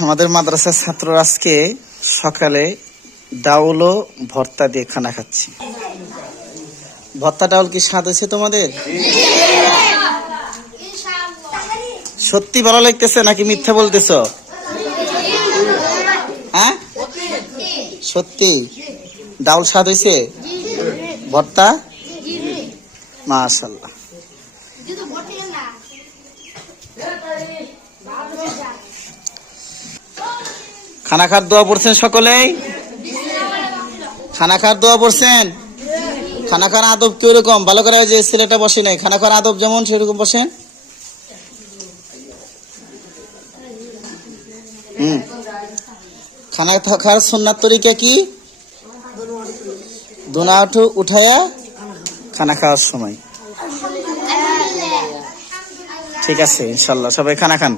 আমাদের মাদ্রাসার ছাত্ররা আজকে সকালে ডাউল ও ভর্তা দিয়ে খানা খাচ্ছি। ভর্তা ডাউল কি স্বাদ হয়েছে তোমাদের? সত্যি ভালো লাগতেছে নাকি মিথ্যা বলতেছো? হ্যাঁ, সত্যি ডাউল স্বাদ হয়েছে? ভর্তা মাশাআল্লাহ। খানা খাওয়ার দোয়া পড়ছেন সকলেই? খানা খাওয়ার দোয়া পড়ছেন? খানা খাওয়ার আদব কি রকম? ভালো করে যে ছেলেটা বসে নাই, খানা খাওয়ার আদব যেমন সেরকম বসেন। খানা খাওয়ার সুন্নাত তরিকা কি? দোনা উঠায়া খানা খাওয়ার সময়। ঠিক আছে, ইনশাল্লাহ সবাই খানা খান।